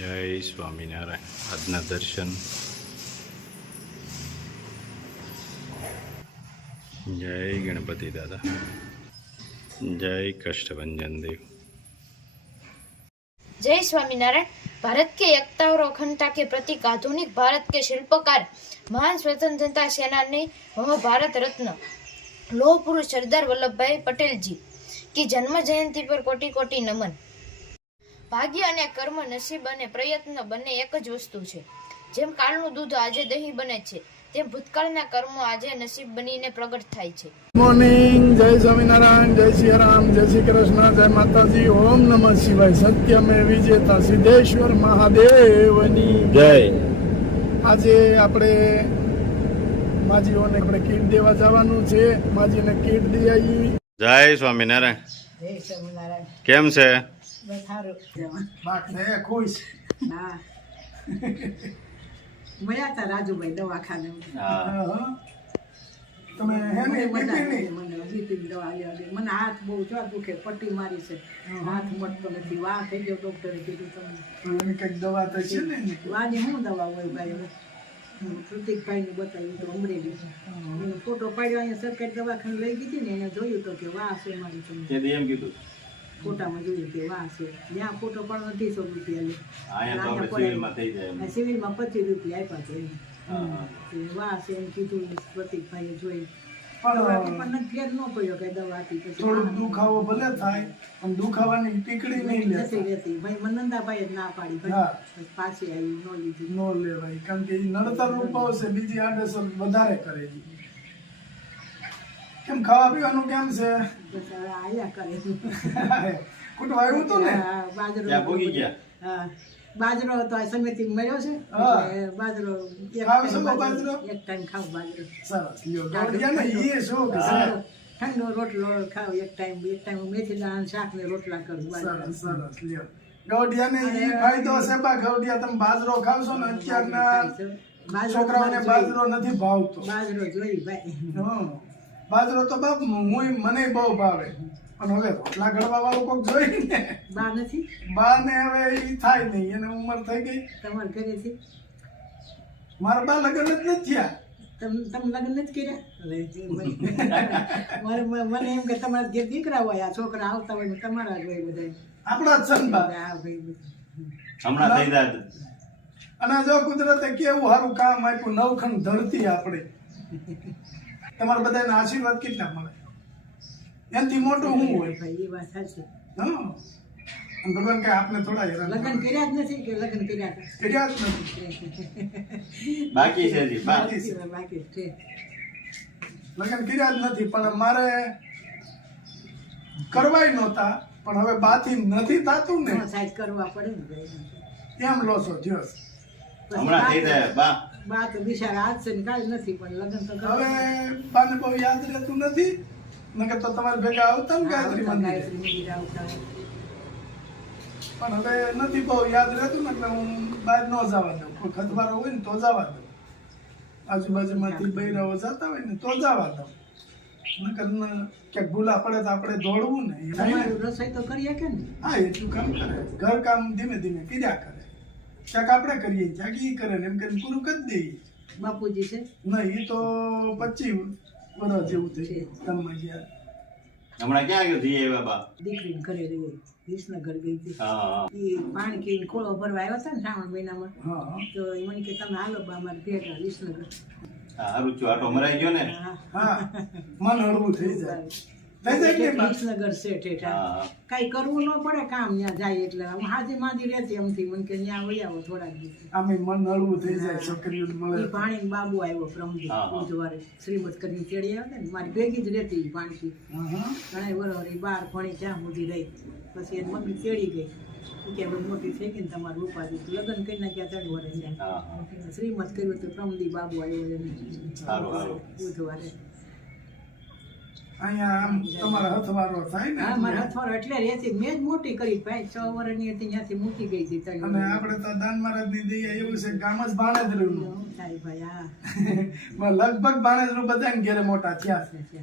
જય સ્વામિનારાયણ. આજના દર્શન. જય ગણપતિ દાદા. જય કષ્ટભંજન દેવ. जय स्वामीनारायण। भारत के एकता और अखंडता के प्रतीक आधुनिक भारत के शिल्पकार महान स्वतंत्रता सेनानी व भारत रत्न लोह पुरुष सरदार वल्लभ भाई पटेल जी की जन्म जयंती पर कोटि कोटि नमन। भाग्य અને કર્મ, નસીબ અને પ્રયત્ન બંને એક જ વસ્તુ છે। જેમ કાળનું દૂધ આજે દહીં બને છે, તેમ ભૂતકાળના કર્મો આજે નસીબ બનીને પ્રગટ થાય છે। મોર્નિંગ, જય સ્વામિનારાયણ, જય શ્રી રામ, જય શ્રી કૃષ્ણ, જય માતાજી, ઓમ નમઃ શિવાય, સત્યમે વિજેતા સિદ્ધેશ્વર મહાદેવની જય. આજે આપણે માજીઓને કીટ દેવા જવાનું છે। માજીને કીટ દઈ આવી। જય સ્વામિનારાયણ. જય સ્વામિનારાયણ. કેમ છે? બસ સારું. બાક છે ખુશ? હા, મળ્યા હતા રાજુભાઈ દવાખાને. તમે હે ને બીપીની? મને બીપીની દવા લેવા દે. મને હાથ બહુ દુખે, પટ્ટી મારી છે, હાથ મળતો નથી, વાહ થઈ ગયો. ડોક્ટરે કીધું તમને કંઈક દવા તો છે ને? વાની શું દવા હોય ભાઈ? હવે પ્રતિકભાઈને બતાવ્યું તો અમરેલી એનો ફોટો પાડ્યો, અહીંયા સરકારી દવાખાને લઈ ગઈ ને, એને જોયું તો કે વાહ છે મારી તમને એમ કીધું ફોટામાં જોયું કે વાહ છે। જ્યાં ફોટો પણ 250 રૂપિયા સિવિલમાં 25 રૂપિયા આપ્યા છે। વાહ છે એમ કીધું પ્રતિકભાઈએ જોઈ, પણ ફેર ન પડ્યો કઈ દવા આપી પછી થોડુંક દુખાવો ભલે થાય પણ દુખાવાની ટીકડી નહીં નથી લેતા, રહેતી ભાઈ। મને નંદાભાઈએ જ ના પાડી હા. ભાઈ, પાછી આવી ન લીધી। નો લેવાય, કારણ કે એ નડતર રૂપાવ છે, બીજી આડઅસર વધારે કરે છે। કેમ ખાવા પીવાનું કેમ છે? બસ હવે આયા કરે। કુટવા આવ્યું હતું ને? હા, બાજરો ત્યાં ભોગી ગયા. હા, બાજરો તો આ સમિતિ મળ્યો છે, હા. એટલે બાજરો ખાવ છો બાજરો? એક ટાઈમ ખાવ બાજરો। સરસ લ્યો, દોડિયા ને ઈ શું કે છે? ઠંડો રોટલો ખાવ એક ટાઈમ મેથી દાણા શાક ને રોટલા કરું બાજરા। સરસ સરસ લ્યો, ગૌડિયા ને ઈ ફાયદો છે બા। ગૌડિયા તમે બાજરો ખાવશો ને, અત્યારના છોકરાઓને બાજરો નથી ભાવતો। બાજરો જોઈ ભાઈ। હં, બાજરો તો બાપ મને બહુ ભાવે, પણ હવે રોટલા ઘડવા વાળું કોઈક જોઈ ને, બા નથી બા ને હવે ઈ થાય નહીં, એને ઉંમર થઈ ગઈ। તમારા ઘરેથી? મારા બા લગ્ન જ નથી થયા। તમે લગ્ન નથી કર્યા? મને એમ કે તમારા ઘેર દીકરા હોય, આ છોકરા આવતા હોય ને તમારા જ હોય બધા। આપણા જ છે ને બા। હા ભાઈ, હમણાં થઈ જાય. અને જો કુદરતે કેવું સારું કામ આપ્યું, નવખંડ ધરતી આપણે। તમારા બધાના આશીર્વાદ કેટલા મળે, એનાથી મોટું શું હોય? ભાઈ એ વાત સાચી। હં, અને ભગવાન કે આપને થોડા હેરાન લગ્ન કર્યા જ નથી કે લગ્ન કર્યા હતા? કર્યા જ નથી, બાકી છે હજી. બાકી છે, બાકી છે। લગ્ન કર્યા જ નથી, પણ મારે કરવાય નહોતા, પણ હવે બાથી નથી થતું ને, સાઈઝ કરવા પડે ને ભાઈ। એમ લોસો થયો છે। હમણાં થઈ જાય બા. બા તો બિચારા હાથ છે ને કાંઈ નથી, પણ લગ્ન તો હવે બાને બહુ યાદ રહેતું નથી, નકર તો તમારે ભેગા આવતા ને ગાયત્રી મંદિરે, ગાયત્રી મંદિર આવતા હોય। પણ હવે નથી બહુ યાદ રહેતું ને, એટલે હું બહાર ન જવા દઉં। કોઈ ખતવારો હોય ને તો જવા દઉં, આજુબાજુમાંથી બૈરાઓ જતા હોય ને તો જવા દઉં, નકર ક્યાંક ભૂલા પડે તો આપણે દોડવું ને, એ થાય ને। તમારું રસોઈ તો કરીએ કે ને? હા, એટલું કામ કરે, ઘર કામ ધીમે ધીમે કર્યા કરે, ક્યાંક આપણે કરીએ, ક્યાંક ઈ કરે ને, એમ કરીને પૂરું કરી દઈએ। બાપુજી છે? નહીં, એ તો 25 વર્ષ જેવું થઈ ગયું ગામમાં ગયા। હમણાં ક્યાં ગયો જઈએ બાબા? દીકરીને ઘરે રહી, વિસનગર ગઈ હતી। હા. એ પાણી કીને ખોળો ભરવા આવ્યા હતા ને શ્રાવણ મહિનામાં, હા તો એ મને કે તમે હાલો બા અમારે ભેગા વિસનગર। હારું છું, આટો મરાઈ ગયો ને. હા, હા, મન હળવું થઈ જાય, થઈ જાય કે બા? વિસનગર છે ઠેઠા, હા. કઈ કરવું ન પડે કામ, ત્યાં જાય એટલે હું હાજી માજી રહેતી એમથી, મને કે ત્યાં વહી આવો થોડાક દિવસ। આમે મન હળવું થઈ જાય, છોકરીઓને મળે। એ પાણી બાબુ આવ્યો પ્રમદી હા, હા. બુધવારે, શ્રીમદ કરીને તેડી આવ્યા ને, મારી ભેગી જ રહેતી પાણી હા, હા. ઘણા વરોરી 12 ભણી ત્યાં સુધી રહી, પછી એની મમ્મી તેડી ગઈ કે હવે મોટી થઈ ગઈ ને તમારું ઉપાધિ, લગ્ન કરી નાખ્યા 3 વર્ષ હા. શ્રીમદ કર્યું તો પ્રમદી બાબુ આવ્યો એને સારું, સારું. બુધવારે। અહીંયા આમ તમારા હથવારો થાય હા, ને, મારા હથવારો એટલે રહેતી, મેં જ મોટી કરી ભાઈ, 6 વર્ષની હતી ત્યાંથી મૂકી ગઈ હતી 3 અને આપણે તો દાન મહારાજની દયા એવું છે, ગામ જ ભાણેજરૂનું। થાય ભાઈ। હા, લગભગ ભાણેજરૂ બધાને ઘેરે મોટા થયા છે,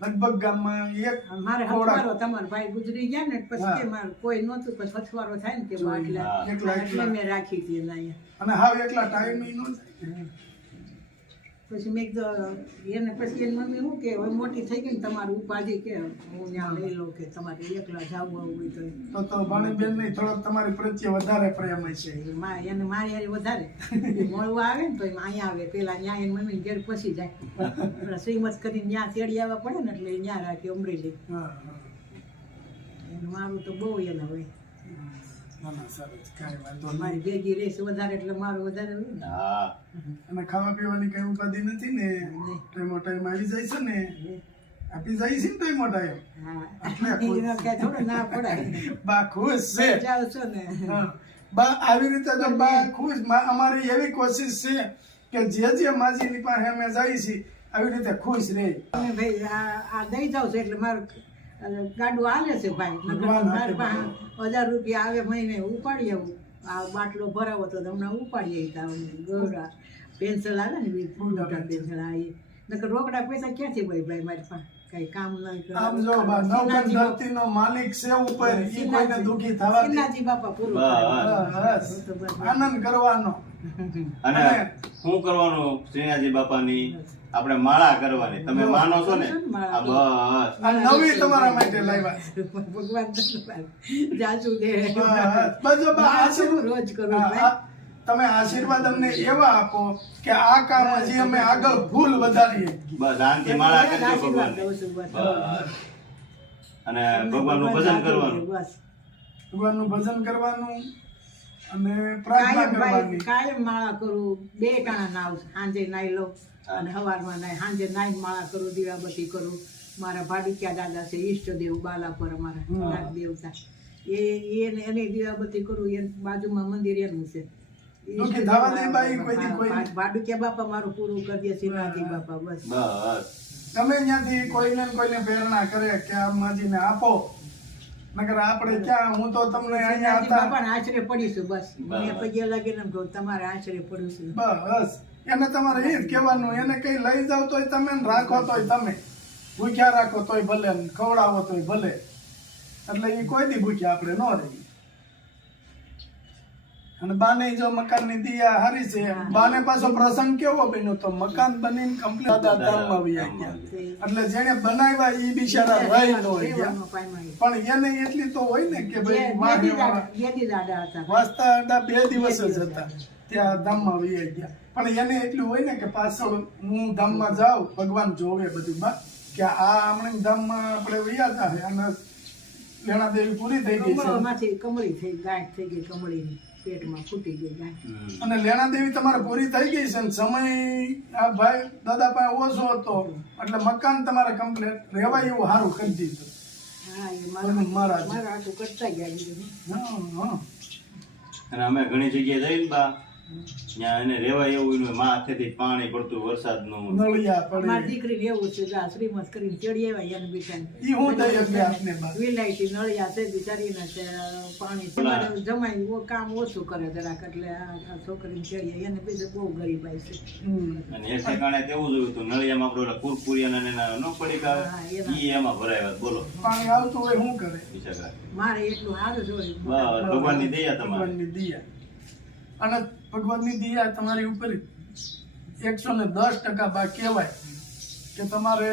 લગભગ ગામમાં એક મારે થોડા હથવારો તમારો ભાઈ ગુજરી ગયા ને પછી હા. કે મારે કોઈ નહોતું પછી હથવારો થાય ને કે બા એટલે હા. એકલા એટલે મેં રાખી હતી એને અહીંયા અને હાવ એકલા ટાઈમ નો જાય. પછી મેં કીધું એને પછી એની મમ્મી શું કે હવે મોટી થઈ ગઈ ને તમારું ઉપાધિ કે હું ત્યાં લઈ લઉં કે તમારે એકલા જવું હોય તો તો ભાણીબેન ને થોડોક તમારી પ્રત્યે વધારે પ્રેમ છે. એને મારી હારે વધારે એ મળવા આવે ને તો એમ અહીંયા આવે પેલા ત્યાં એની મમ્મી ઘેર પછી જાય શ્રીમત કરીને ત્યાં તેડી આવવા પડે ને એટલે ત્યાં રાખી અમરેલી હા, હા. એનું મારું તો બહુ એને હોય ના, ના, સરસ, કાંઈ વાંધો નહીં. મારી ભેગી રહેશે વધારે એટલે મારું વધારે હોય ને હા અને ખાવા પીવાની કઈ ઉપાધિ નથી ને? ટાઈમો ટાઈમ આવી જાય છે ને? આપી જાય છે ને ટાઈમો ટાઈમ? હા એનો કાંઈ થોડું ના પડાય બા ખુશ છે. જાઓ છો ને હા. બા આવી રીતે જો બા ખુશ, અમારી એવી કોશિશ છે કે જે માજીની પાસે અમે જાય છીએ આવી રીતે ખુશ રહે. તમે ભાઈ આ દઈ જાવ છો એટલે મારું ગાડું હાલે છે ભાઈ ભગવાન મારી આપે. પાસે 1000 રૂપિયા આવે મહિને ઉપાડી આવું આ બાટલો ભરાવો તો તમને ઉપાડી આવી ગોળા પેન્સિલ આવે ને મોટા પેન્સિલ આ નકર રોકડા પૈસા ક્યાંથી ભાઈ ભાઈ મારી પાસે કઈ કામ નહીં કરે. આમ જો બા નવખંડ ધરતીનો માલિક છે ઉપર, ઈ કોઈને દુખી થવા દે. શ્રીનાથજી બાપા પૂરું બસ. બસ. આનંદ કરવાનો. અને શું કરવાનું શ્રીનાથજી બાપાની આપણે માળા કરવાની. તમે માનો છો ને? આ બસ આ નવી તમારા માટે લાવ્યા. ભગવાન ધન્યવાદ. જાજુ દે બસ. બસ જો બા આશીર્વાદ રોજ કરું હા, ભાઈ. તમે આશીર્વાદ અમને એવા આપો કે આ કામ હજી અમે આગળ ભૂલ વધારીએ. બસ આનથી માળા કરજો આશીર્વાદ ભગવાનની. દઉં છું બસ. બસ અને ભગવાનનું ભજન કરવાનું. બસ ભગવાનનું ભજન કરવાનું અને પ્રાર્થના કાયમ ભાઈ કરવાની. કાયમ માળા કરું 2 ટાણા નાવ સાંજે નાઈ લઉં અને સવારમાં નાઈ સાંજે નાઈ માળા કરું દીવાબત્તી કરું મારા ભાડુકિયા દાદા છે ઈષ્ટદેવ બાલાપર અમારા નાગ દેવતા એને દીવાબત્તી કરું એ બાજુમાં મંદિર એનું છે દુઃખી થવા દે બાઈ કોઈ દી કોઈ. ભાડુકિયા બાપા મારું પૂરું કરી દે શ્રીનાથજી બાપા બસ બસ ગમે ત્યાંથી કોઈને ને કોઈને પ્રેરણા કરે કે આ માજીને આપો, નકર આપણે ક્યાં, હું તો તમને અહીંયા શ્રીનાથજી હતા બાપાને આશરે પડીશું બસ મને પગે લાગીને એમ કહું તમારે આશરે પડું છું બસ. એને તમારે એ જ કહેવાનું, એને કઈ લઈ જાવ તોય તમે ને રાખો તોય તમે, ભૂખ્યા રાખો તોય ભલે ને ખવડાવો તોય ભલે, એટલે એ કોઈ દી ભૂખ્યા આપણે ન રહીએ. અને બાને જો મકાનની દિયા હારી છે, બાને પાછો પ્રસંગ કેવો બન્યો તો મકાન બનીને કમ્પ્લીટ દાદામાં આવી ગયા. એટલે જેને બનાવ્યા ઈ બિચારા રહી ન હોય ગયા, રહેવાનું પાયમાય. પણ એને એટલી તો હોય ને કે ભાઈ બેદી વાહ દાદા હતા વાસ્તા આડા 2 દિવસ જ હતા ત્યાં ધામમાં વહી ગયા. પણ એને એટલું હોય ને કે પાછળ હું ધામમાં જાઉં, ભગવાન જોવે બધું બા કે આ હમણાં ધામમાં આપણે વહ્યા હતા અને લેણા દેવી પૂરી થઈ ગઈ છે. કમળમાંથી કમળી થઈ ગાંઠ થઈ ગઈ કમળીની પેટમાં ફૂટી ગઈ ગાંઠ. અને લેણા દેવી તમારે પૂરી થઈ ગઈ છે ને સમય આ ભાઈ દાદા પાસે ઓછો હતો એટલે મકાન તમારે કમ્પ્લીટ રહેવાય એવું સારું કરી દીધું. હા એ મહારાજ. મારા હાથું કરતા ગયા બીજું હા, હા. અને અમે ઘણી જગ્યાએ જઈને બા ત્યાં એને રેવાય એવું એનું માથેથી પાણી પડતું વરસાદનું. નળિયા મારી પડી દીકરી એવું છે આ શ્રીમત કરીને તેડી આવ્યા એને બિચારી ઈ હું દઈ એટલે આપને બા. વિલાયતી નળિયા છે બિચારીને તે પાણી તમારે જમાઈ કામ ઓછું કરે જરાક એટલે આ છોકરીને તેડી એને બીજું બહુ ગરીબ આવી છે હમ. અને એ ઠેકાણે કેવું જોયું હતું નળિયામાં આપણે ઓલા કુરકુરિયાના ને એના ન પડી હા, કાવે એના. ઈ એમાં ભરાયા બોલો પાણી આવતું હોય શું કરે? બિચારા. મારે એટલું સારું જોયું બસ ભગવાનની દયા તમારે. ભગવાનની દિયા. અને ભગવાનની દિયા તમારી ઉપર 110% બા કહેવાય કે તમારે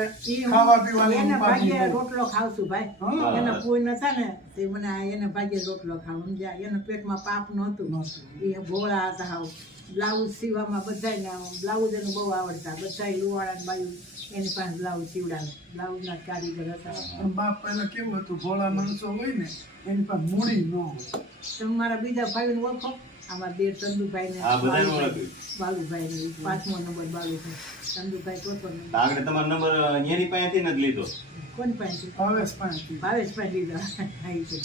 ખાવા પીવાની એને ઉપાધિ ભાગ્યે હોય. રોટલો ખાવ છું ભાઈ હા. એના પૂય નતા ને તે મને એને ભાગ્યે રોટલો ખાવ સમજ્યા એના પેટમાં પાપ નહોતું નહોતું. એ ભોળા હતા હાવ બ્લાઉઝ સીવામાં બધાને બ્લાઉઝ એને બહુ આવડતા બધા લુવાડા બાયું એની પાસે બ્લાઉઝ સીવડાવે બ્લાઉઝના કારીગર હતા પણ બાપ પહેલા કેવું હતું, ભોળા માણસો હોય ને એની પાસે મૂડી ન હોય. તમે મારા બીજા ભાઈને ઓળખો અમારા દેર ચંદુભાઈ ને હા, બધાને ઓળખ્યું. બાલુભાઈ ને 5મો નંબર બાલુભાઈ ચંદુભાઈ 4થો નંબર તો આગળ તમારો નંબર અહીંયાની પાસેથી નથી લીધો. કોણ પાસે ભાવેશ પાસેથી. ભાવેશ પાસે લીધા આવી છે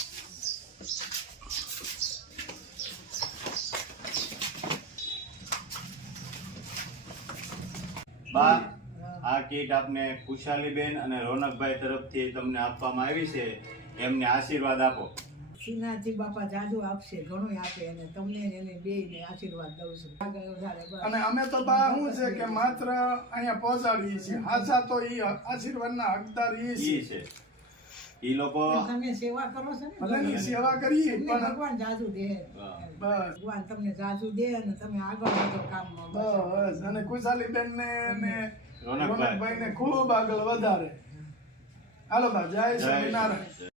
બા આ કીટ આપને ખુશાલીબેન અને રોનકભાઈ તરફથી તમને આપવામાં આવી છે, એમને આશીર્વાદ આપો. શ્રીનાથજી બાપા જાદુ આપશે, ઘણું આપે, અને તમને ને એને બેયને આશીર્વાદ દઉં છું. આગળ વધારે બસ. અને અમે તો બા શું છે કે માત્ર અહીંયા પહોંચાડીએ છીએ, હાચા તો ઈ આશીર્વાદના હકદાર ઈ ઈ છે. છે ઈ લોકો તમે સેવા કરો છો ને, ભલેની સેવા કરીએ તમને પણ ભગવાન જાજુ દે. બસ ભગવાન તમને જાજુ દે અને તમે આગળ વધો કામમાં. બસ. અને ખુશાલીબેન ને રોનકભાઈ રોનકભાઈ ને ખૂબ આગળ વધારે. હાલો બા, જય સ્વામિનારાયણ.